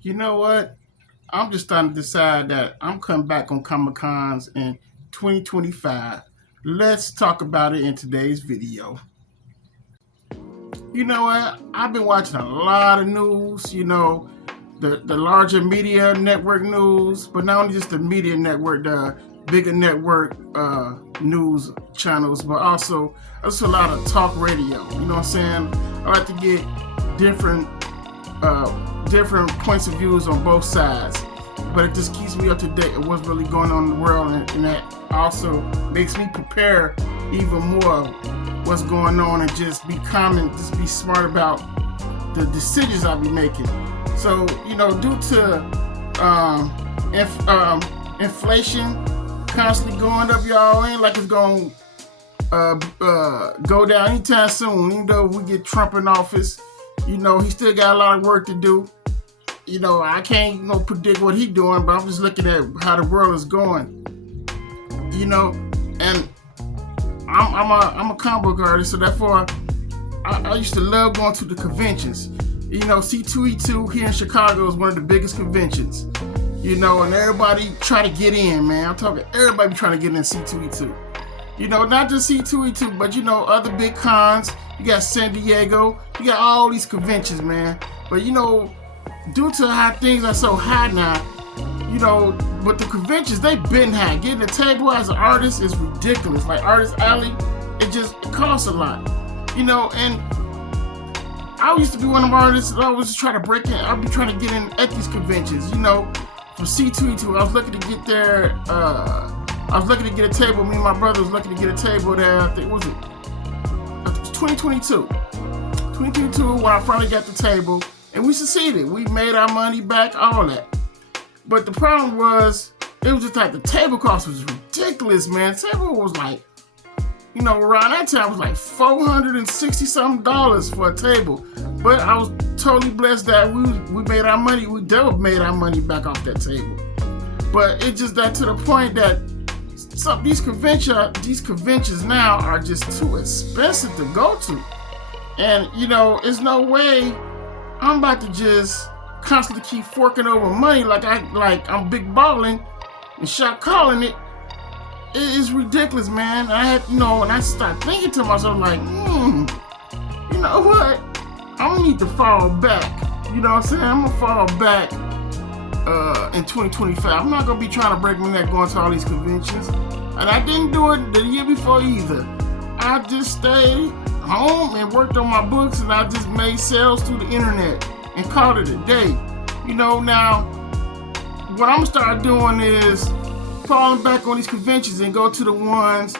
You know what? I'm just starting to decide that I'm coming back on Comic Cons in 2025. Let's talk about it in today's video. You know what? I've been watching a lot of news, the larger media network news, but not only just the media network, the bigger network news channels, but also a lot of talk radio. You know what I'm saying? I like to get different different points of views on both sides, but it just keeps me up to date with what's really going on in the world, and that also makes me prepare even more what's going on and just be smart about the decisions I'll be making. So, due to inflation constantly going up, y'all, ain't like it's going to go down anytime soon. Even though we get Trump in office, he still got a lot of work to do. I can't predict what he's doing, but I'm just looking at how the world is going. And I'm a comic book artist, so therefore I used to love going to the conventions. C2E2 here in Chicago is one of the biggest conventions. And everybody try to get in, man. I'm talking everybody trying to get in C2E2. Not just C2E2, but other big cons. You got San Diego. You got all these conventions, man. But due to how things are so high now, but the conventions, they've been high. Getting a table as an artist is ridiculous. Like Artist Alley, it costs a lot. And I used to be one of them artists that always try to break in. I'd be trying to get in at these conventions, from C2E2. I was looking to get there. I was looking to get a table. Me and my brother was looking to get a table there. I think it was 2022. 2022 when I finally got the table. And we succeeded. We made our money back, all that. But the problem was, it was just like the table cost was ridiculous, man. The table was like, around that time, it was like $460 something for a table. But I was totally blessed that we made our money. We double made our money back off that table. But it just got to the point that these conventions now are just too expensive to go to. And, there's no way I'm about to just constantly keep forking over money like I'm big balling and shot calling it. It is ridiculous, man. I had, and I started thinking to myself like, you know what? I'm gonna need to fall back. You know what I'm saying? I'm gonna fall back in 2025. I'm not gonna be trying to break my neck going to all these conventions. And I didn't do it the year before either. I just stayed home and worked on my books, and I just made sales through the internet and called it a day. Now what I'm gonna start doing is falling back on these conventions and go to the ones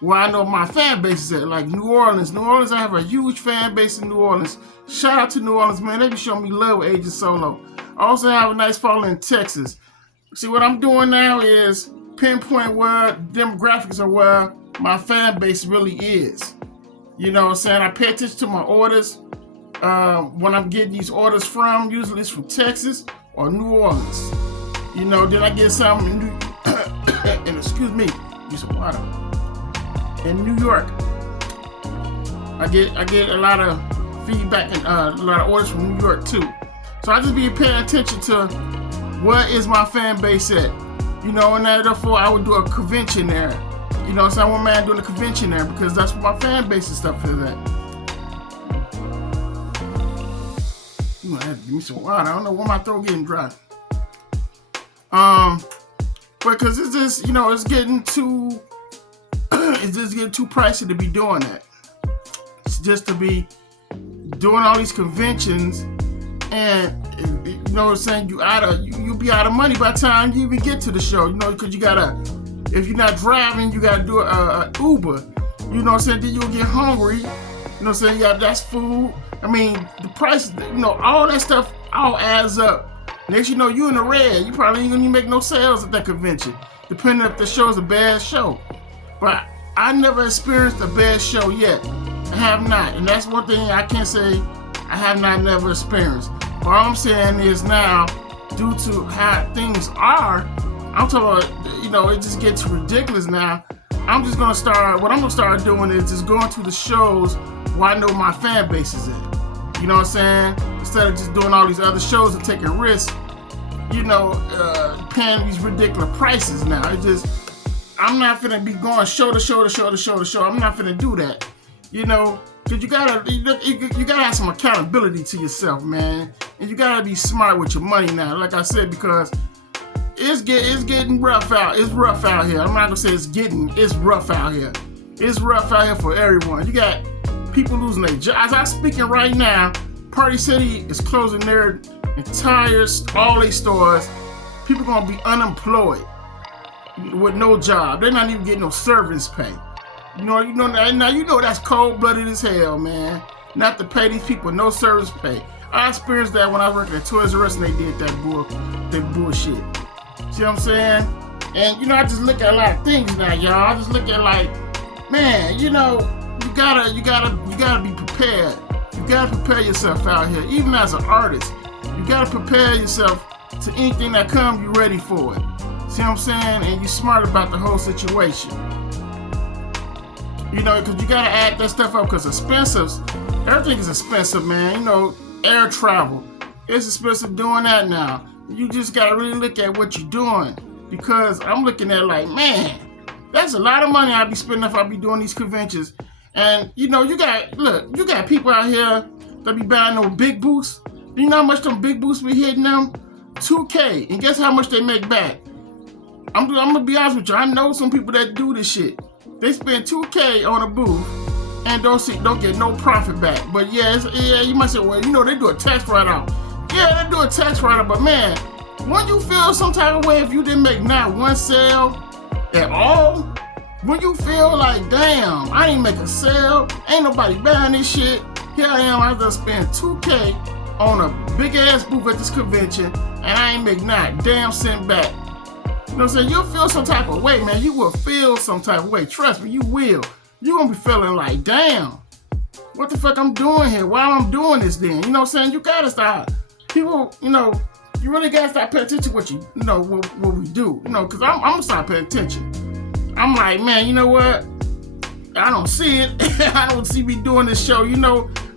where I know my fan base is at, like New Orleans. New Orleans, I have a huge fan base in New Orleans. Shout out to New Orleans, man. They be showing me love with Agent Solo. I also have a nice following in Texas. See, what I'm doing now is pinpoint where demographics are where my fan base really is. You know what I'm saying? I pay attention to my orders. When I'm getting these orders from, usually it's from Texas or New Orleans. Then I get some in and excuse me, get some water. In New York, I get a lot of feedback and a lot of orders from New York too. So I just be paying attention to where is my fan base at. And therefore I would do a convention there. So I want man doing a convention there because that's where my fan base and stuff is at. You might have to give me some water. I don't know why my throat getting dry. Because it's just, it's getting too pricey to be doing that. It's just to be doing all these conventions, and what I'm saying, you'll be out of money by the time you even get to the show. Because you gotta, if you're not driving, you gotta do a Uber. Then you'll get hungry. Yeah, that's food. I mean, the price, all that stuff all adds up. Next you in the red. You probably ain't gonna make no sales at that convention, depending if the show is a bad show. But I never experienced a bad show yet. I have not. And that's one thing I can't say I have not never experienced. But all I'm saying is now, due to how things are, I'm talking about, it just gets ridiculous now. What I'm gonna start doing is just going to the shows where I know my fan base is at. You know what I'm saying? instead of just doing all these other shows and taking risks, paying these ridiculous prices now. I'm not finna be going show to show to show to show to show. I'm not finna do that, because you gotta have some accountability to yourself, man, and you gotta be smart with your money now. Like I said, because it's getting rough out. It's rough out here. I'm not gonna say it's rough out here. It's rough out here for everyone. You got people losing their jobs. As I'm speaking right now, Party City is closing their entire, all their stores. People gonna be unemployed with no job. They're not even getting no service pay. Now that's cold-blooded as hell, man. Not to pay these people no service pay. I experienced that when I worked at Toys R Us and they did that bullshit. See what I'm saying? And I just look at a lot of things now, y'all. I just look at like, man, you gotta be prepared. You gotta prepare yourself out here, even as an artist. You gotta prepare yourself to anything that comes. You ready for it. See what I'm saying? And you smart about the whole situation. Because you gotta add that stuff up because everything is expensive, man. Air travel, it's expensive doing that now. You just gotta really look at what you're doing, because I'm looking at like, man, that's a lot of money I'll be spending if I be doing these conventions. And you got people out here that be buying those big booths. You know how much them big booths be hitting them? $2K, and guess how much they make back? I'm gonna be honest with you. I know some people that do this shit. They spend $2K on a booth and don't get no profit back. But you might say, well, they do a tax write-off. Yeah, they do a tax write-off, but man, wouldn't you feel some type of way if you didn't make not one sale at all? When you feel like, damn, I ain't make a sale, ain't nobody buying this shit. Here I am, I just spent $2K on a big ass booth at this convention, and I ain't make not a damn cent back. You know what I'm saying? You'll feel some type of way, man. You will feel some type of way. Trust me, you will. You're gonna be feeling like, damn, what the fuck I'm doing here? Why am I doing this then? You know what I'm saying? You gotta start. People, you really gotta start paying attention to what we do. Because I'm gonna start paying attention. I'm like, man, you know what? I don't see it. I don't see me doing this show.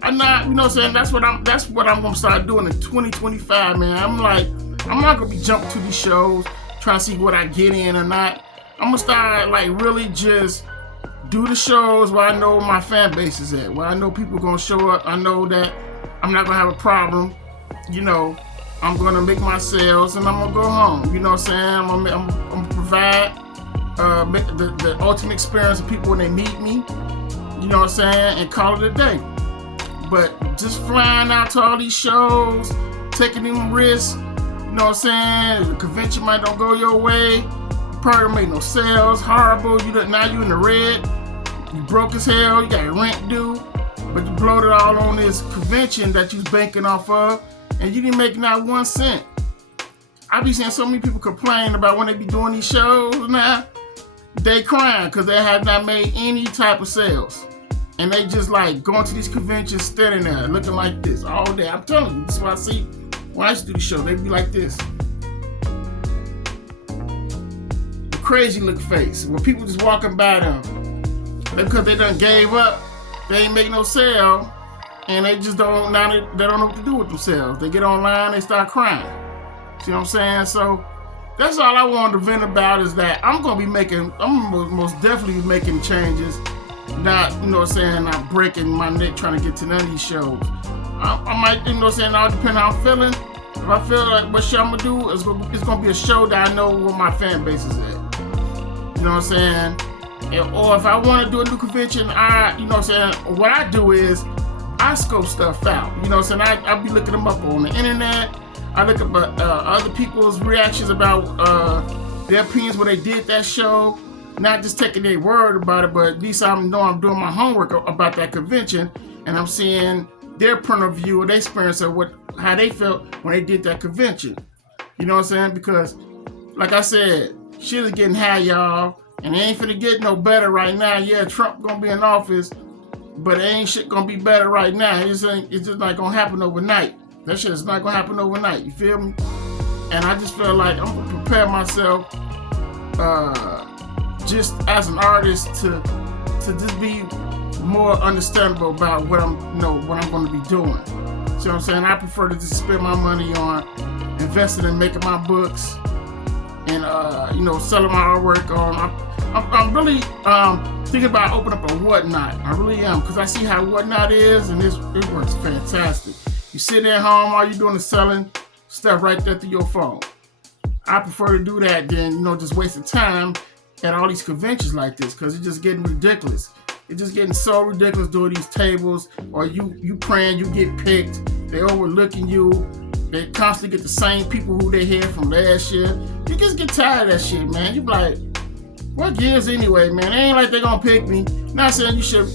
I'm not, what I'm saying? That's what I'm gonna start doing in 2025, man. I'm not gonna be jumping to these shows, trying to see what I get in or not. I'm gonna start really just do the shows where I know my fan base is at, where I know people gonna show up. I know that I'm not gonna have a problem. I'm gonna make my sales and I'm gonna go home. You know what I'm saying? I'm gonna provide the ultimate experience of people when they meet me. You know what I'm saying? And call it a day. But just flying out to all these shows, taking them risks. You know what I'm saying? The convention might don't go your way. You probably don't make no sales. Horrible. Now you in the red. You broke as hell. You got your rent due. But you blowed it all on this convention that you was banking off of, and you didn't make not 1 cent. I be seeing so many people complain about when they be doing these shows now. They crying because they have not made any type of sales. And they just going to these conventions, standing there looking like this all day. I'm telling you, this is what I see when I used to do the show. They be like this. The crazy look face. When people just walking by them. Because they done gave up. They ain't make no sale. And they just don't know what to do with themselves. They get online, they start crying. See what I'm saying? So that's all I wanted to vent about, is that I'm most definitely making changes. Not, not breaking my neck trying to get to none of these shows. I might, all depend how I'm feeling. If I feel like what show I'm gonna do, it's gonna be a show that I know where my fan base is at. You know what I'm saying? Or if I want to do a new convention, what I do is I scope stuff out. You know what I'm saying? I be looking them up on the internet. I look up other people's reactions about their opinions when they did that show. Not just taking their word about it, but at least I know I'm doing my homework about that convention, and I'm seeing their point of view or their experience of how they felt when they did that convention. You know what I'm saying? Because, like I said, shit is getting high, y'all, and it ain't finna get no better right now. Yeah, Trump gonna be in office, but it ain't shit gonna be better right now. It's just not gonna happen overnight. That shit is not gonna happen overnight. You feel me? And I just feel like I'm gonna prepare myself, just as an artist, to just be more understandable about what I'm going to be doing. See what I'm saying? I prefer to just spend my money on investing in making my books and selling my artwork. I'm really thinking about opening up a Whatnot. I really am, because I see how Whatnot is, and it works fantastic. You sit at home, all you're doing is selling stuff right there through your phone. I prefer to do that than just wasting time at all these conventions like this, because it's just getting ridiculous. It's just getting so ridiculous doing these tables, or you praying you get picked. They overlooking you. They constantly get the same people who they had from last year. You just get tired of that shit, man. You be like, what gives anyway, man? It ain't like they gonna pick me. Not saying you should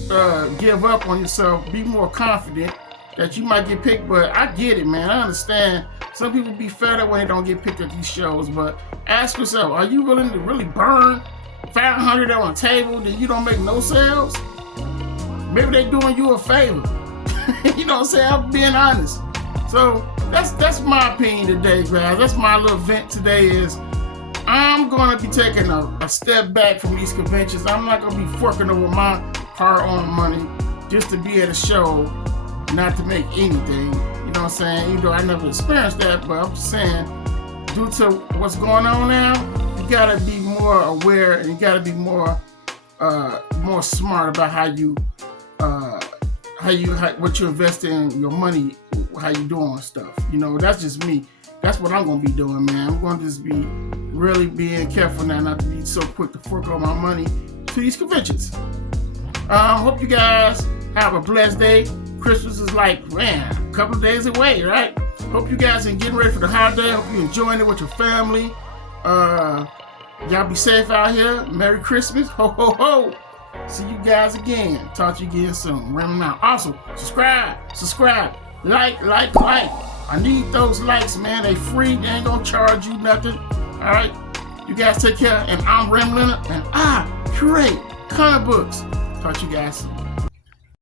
give up on yourself. Be more confident that you might get picked, but I get it, man. I understand. Some people be fed up when they don't get picked at these shows, but ask yourself, are you willing to really burn $500 on a table that you don't make no sales? Maybe they doing you a favor. You know what I'm saying? I'm being honest. So that's my opinion today, guys. That's my little vent today is I'm gonna be taking a step back from these conventions. I'm not gonna be forking over my hard-earned money just to be at a show, not to make anything. You know what I'm saying? Even though I never experienced that, but I'm just saying, due to what's going on now, you gotta be more aware and you gotta be more smart about what you invest in your money, how you doing stuff. That's just me. That's what I'm gonna be doing, man. I'm gonna just be really being careful now, not to be so quick to fork all my money to these conventions. Hope you guys have a blessed day. Christmas is like, man, a couple of days away, right? Hope you guys are getting ready for the holiday. Hope you're enjoying it with your family. Y'all be safe out here. Merry Christmas. Ho, ho, ho. See you guys again. Talk to you again soon. Remember now. Also, subscribe. Like. I need those likes, man. They free. They ain't gonna charge you nothing. All right? You guys take care. And I'm Rem Leonard, and I create comic books. Talk to you guys soon.